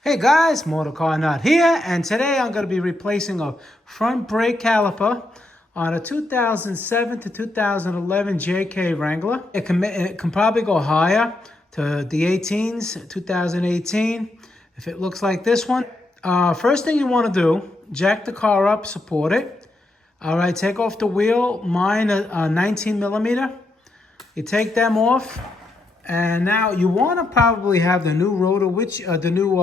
Hey guys, Motor Car Nut here, and today I'm going to be replacing a front brake caliper on a 2007 to 2011 JK Wrangler. It can probably go higher to the 18s, 2018, if it looks like this one. First thing you want to do, jack the car up, support it. All right, take off the wheel, mine a 19 millimeter. You take them off. And now you want to probably have the new rotor, the new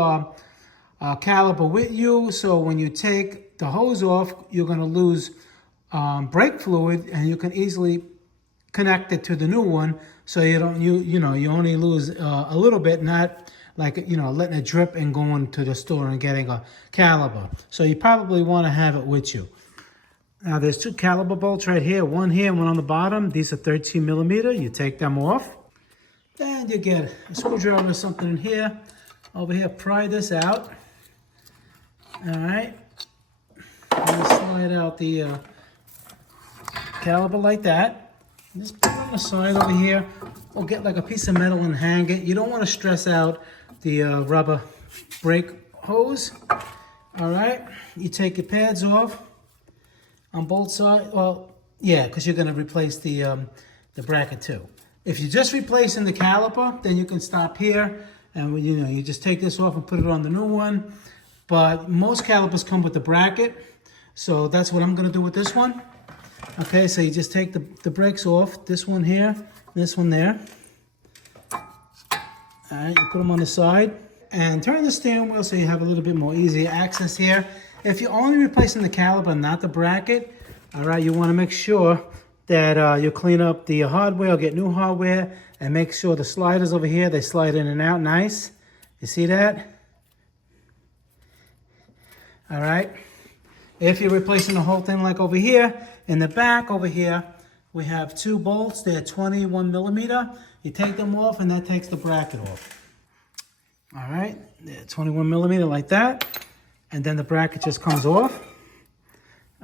caliper with you. So when you take the hose off, you're going to lose brake fluid, and you can easily connect it to the new one. So you only lose a little bit, not like letting it drip and going to the store and getting a caliper. So you probably want to have it with you. Now there's two caliper bolts right here, one here, one on the bottom. These are 13 millimeter. You take them off. Then you get a screwdriver or something in here. Over here, pry this out. All right. And slide out the caliper like that. Just put it on the side over here. Or get like a piece of metal and hang it. You don't want to stress out the rubber brake hose. All right. You take your pads off on both sides. Well, yeah, because you're going to replace the bracket too. If you're just replacing the caliper, then you can stop here and you just take this off and put it on the new one. But most calipers come with the bracket, so that's what I'm going to do with this one. Okay, so you just take the brakes off, this one here, this one there. All right, you put them on the side and turn the steering wheel so you have a little bit more easy access here. If you're only replacing the caliper, not the bracket, all right, you want to make sure that you clean up the hardware, get new hardware, and make sure the sliders over here, they slide in and out nice. You see that? All right. If you're replacing the whole thing like over here, in the back over here, we have two bolts. They're 21 millimeter. You take them off, and that takes the bracket off. All right, they're 21 millimeter like that. And then the bracket just comes off.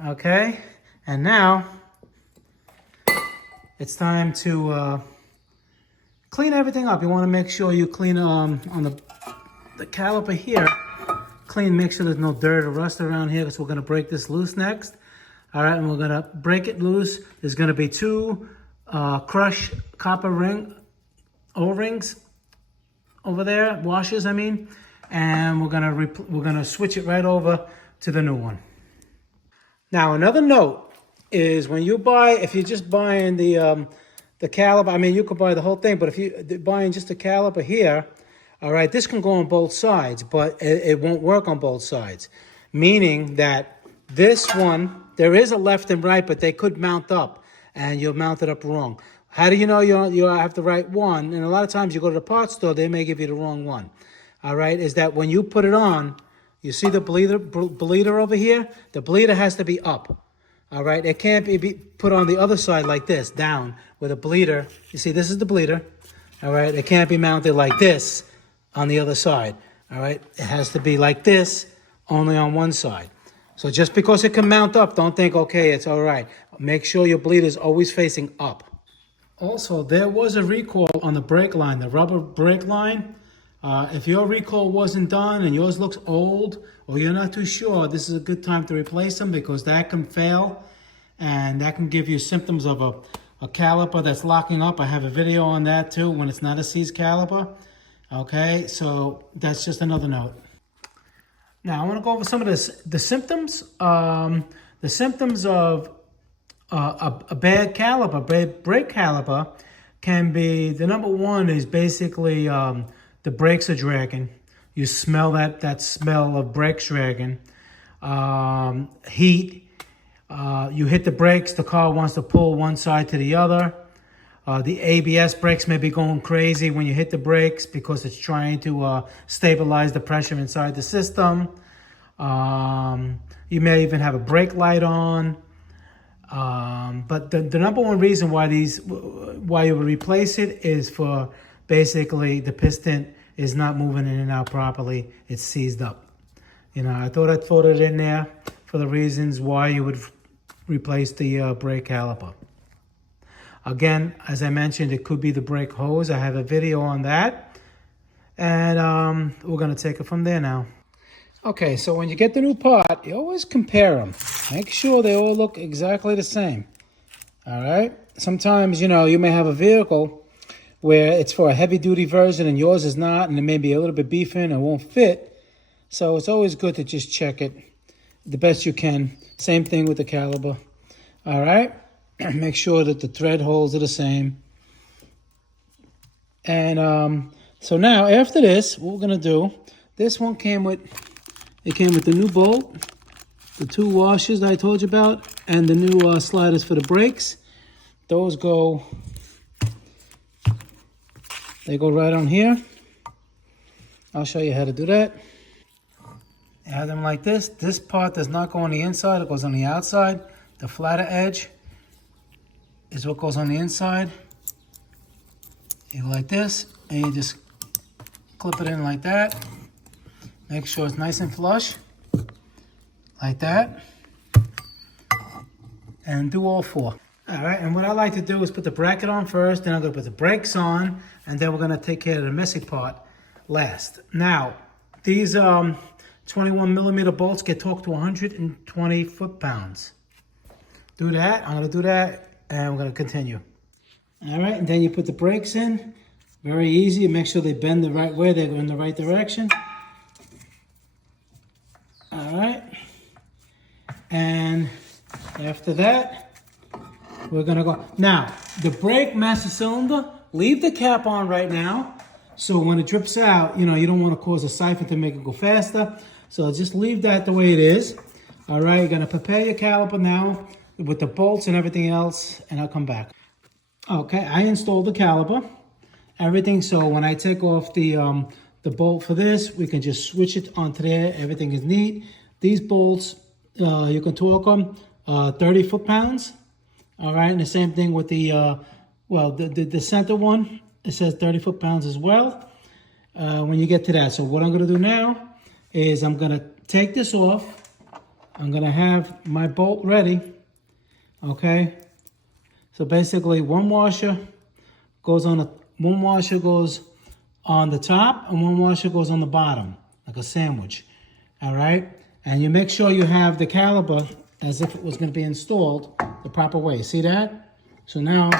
Okay, and now it's time to clean everything up. You want to make sure you clean on the caliper here. Make sure there's no dirt or rust around here, because we're going to break this loose next. All right, and we're going to break it loose. There's going to be two crushed copper O-rings over there, washers, I mean, and we're going to switch it right over to the new one. Now, another note is when you if you're just buying the caliper, I mean, you could buy the whole thing, but if you're buying just the caliper here, all right, this can go on both sides, but it won't work on both sides. Meaning that this one, there is a left and right, but they could mount up, and you'll mount it up wrong. How do you know you have the right one? And a lot of times you go to the parts store, they may give you the wrong one. All right, is that when you put it on, you see the bleeder over here? The bleeder has to be up. All right, it can't be put on the other side like this, down, with a bleeder. You see, this is the bleeder. All right, it can't be mounted like this on the other side. All right, it has to be like this, only on one side. So just because it can mount up, don't think, okay, it's all right. Make sure your bleeder is always facing up. Also, there was a recall on the brake line, the rubber brake line. If your recall wasn't done and yours looks old, or you're not too sure, this is a good time to replace them, because that can fail, and that can give you symptoms of a caliper that's locking up. I have a video on that too, when it's not a seized caliper. Okay, so that's just another note. Now I want to go over some of the symptoms. The symptoms of a bad caliper, bad brake caliper, can be, the number one is basically the brakes are dragging. You smell that smell of brakes dragging. Heat. You hit the brakes, the car wants to pull one side to the other. The ABS brakes may be going crazy when you hit the brakes, because it's trying to stabilize the pressure inside the system. You may even have a brake light on. But the number one reason why you would replace it is for basically the piston is not moving in and out properly. It's seized up. I thought I'd throw it in there for the reasons why you would replace the brake caliper. Again, as I mentioned, it could be the brake hose. I have a video on that. And we're gonna take it from there now. Okay, so when you get the new part, you always compare them. Make sure they all look exactly the same. All right. Sometimes, you know, you may have a vehicle where it's for a heavy-duty version and yours is not, and it may be a little bit beefing and won't fit. So it's always good to just check it the best you can. Same thing with the caliper. All right. Make sure that the thread holes are the same. And so now after this, what we're gonna do, this one came with the new bolt, the 2 washers that I told you about, and the new sliders for the brakes. Those go right on here. I'll show you how to do that. You have them like this. This part does not go on the inside, it goes on the outside. The flatter edge is what goes on the inside. You go like this, and you just clip it in like that. Make sure it's nice and flush, like that. And do all 4. All right, and what I like to do is put the bracket on first, then I'm gonna put the brakes on, and then we're gonna take care of the messy part last. Now, these 21 millimeter bolts get torqued to 120 foot-pounds. Do that, I'm gonna do that, and we're gonna continue. All right, and then you put the brakes in. Very easy, make sure they bend the right way, they go in the right direction. All right, and after that, we're gonna go. Now, the brake master cylinder, leave the cap on right now. So when it drips out, you know, you don't wanna cause a siphon to make it go faster. So just leave that the way it is. All right, you're gonna prepare your caliper now with the bolts and everything else, and I'll come back. Okay, I installed the caliper, everything. So when I take off the bolt for this, we can just switch it onto there. Everything is neat. These bolts, you can torque them 30 foot-pounds. All right, and the same thing with the, the center one, it says 30 foot-pounds as well when you get to that. So what I'm gonna do now is I'm gonna take this off. I'm gonna have my bolt ready, okay? So basically one washer goes on the top and one washer goes on the bottom, like a sandwich, all right? And you make sure you have the caliper as if it was gonna be installed the proper way. See that? So now,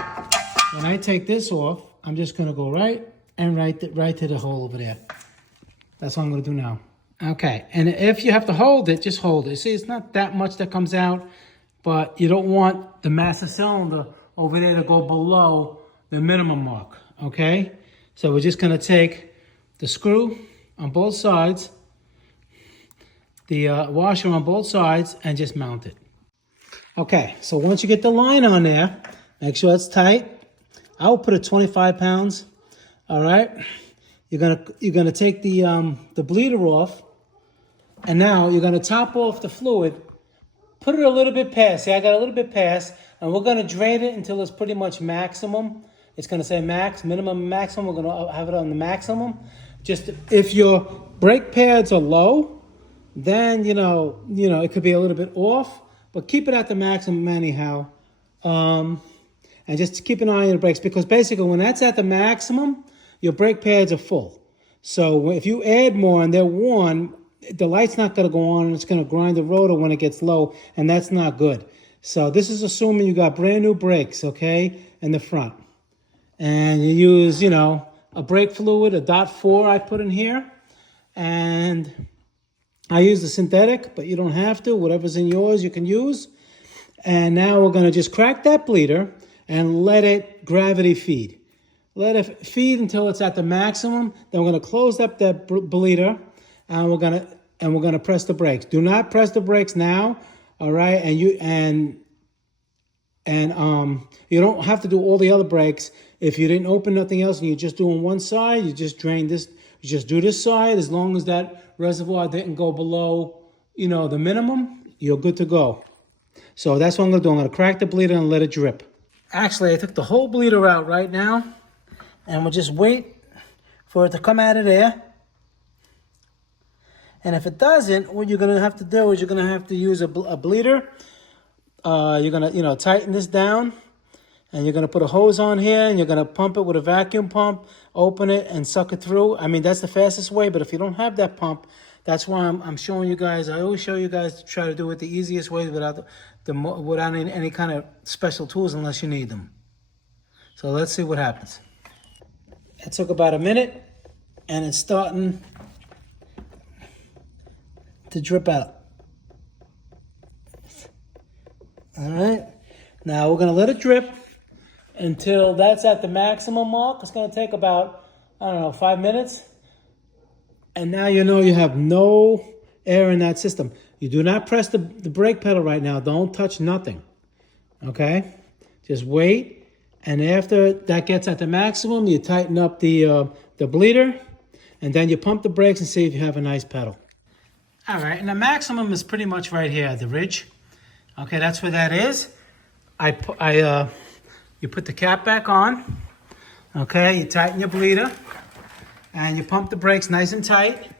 when I take this off, I'm just gonna go right to the hole over there. That's what I'm gonna do now. Okay, and if you have to hold it, just hold it. See, it's not that much that comes out, but you don't want the master cylinder over there to go below the minimum mark, okay? So we're just gonna take the screw on both sides, the washer on both sides, and just mount it. Okay, so once you get the line on there, make sure it's tight. I'll put it 25 pounds, all right? You're gonna take the bleeder off, and now you're gonna top off the fluid, put it a little bit past. See, I got a little bit past, and we're gonna drain it until it's pretty much maximum. It's gonna say max, minimum, maximum. We're gonna have it on the maximum. Just if your brake pads are low, then you know it could be a little bit off, but keep it at the maximum anyhow. And just keep an eye on the brakes, because basically when that's at the maximum, your brake pads are full. So if you add more and they're worn, the light's not gonna go on and it's gonna grind the rotor when it gets low, and that's not good. So this is assuming you got brand new brakes, okay, in the front. And you use, a brake fluid, a .4 I put in here. And I use the synthetic, but you don't have to. Whatever's in yours, you can use. And now we're gonna just crack that bleeder and let it gravity feed. Let it feed until it's at the maximum. Then we're gonna close up that bleeder, and we're gonna press the brakes. Do not press the brakes now, all right? And you don't have to do all the other brakes. If you didn't open nothing else and you're just doing one side, you just drain this. You just do this side. As long as that reservoir didn't go below, the minimum, you're good to go. So that's what I'm gonna do. I'm gonna crack the bleeder and let it drip. Actually, I took the whole bleeder out right now, and we'll just wait for it to come out of there. And if it doesn't, what you're gonna have to do is you're gonna have to use a bleeder. You're gonna, tighten this down, And you're going to put a hose on here, and you're going to pump it with a vacuum pump, open it, and suck it through. I mean, that's the fastest way, but if you don't have that pump, that's why I'm showing you guys. I always show you guys to try to do it the easiest way without without any kind of special tools unless you need them. So let's see what happens. It took about a minute, and it's starting to drip out. All right, now we're gonna let it drip until that's at the maximum mark. It's gonna take about, I don't know, 5 minutes. And now you know you have no air in that system. You do not press the brake pedal right now. Don't touch nothing, okay? Just wait, and after that gets at the maximum, you tighten up the bleeder, and then you pump the brakes and see if you have a nice pedal. All right, and the maximum is pretty much right here at the ridge. Okay, that's where that is. You put the cap back on, okay? You tighten your bleeder, and you pump the brakes nice and tight,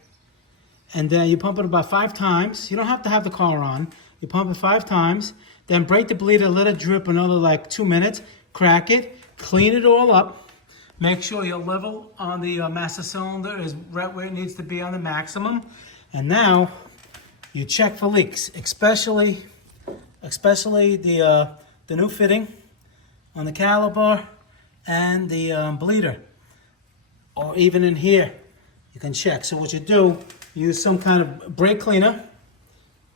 and then you pump it about 5 times. You don't have to have the car on. You pump it 5 times, then break the bleeder, let it drip another like 2 minutes, crack it, clean it all up, make sure your level on the master cylinder is right where it needs to be on the maximum, and now you check for leaks, especially the new fitting on the caliper and the bleeder, or even in here, you can check. So what you do, use some kind of brake cleaner,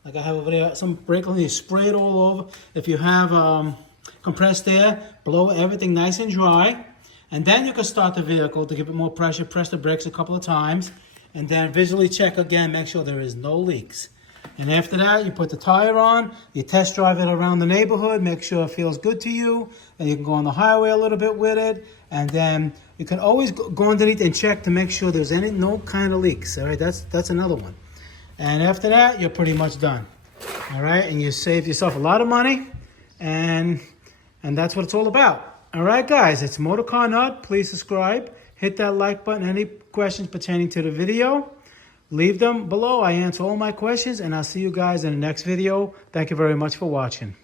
like I have over there, some brake cleaner, you spray it all over. If you have compressed air, blow everything nice and dry, and then you can start the vehicle to give it more pressure, press the brakes a couple of times, and then visually check again, make sure there is no leaks. And after that, you put the tire on, you test drive it around the neighborhood, make sure it feels good to you, and you can go on the highway a little bit with it, and then you can always go underneath and check to make sure there's no kind of leaks. All right, that's another one. And after that, you're pretty much done. All right, and you saved yourself a lot of money, and that's what it's all about. All right, guys, it's Motor Car Nut. Please subscribe, hit that like button. Any questions pertaining to the video, leave them below. I answer all my questions, and I'll see you guys in the next video. Thank you very much for watching.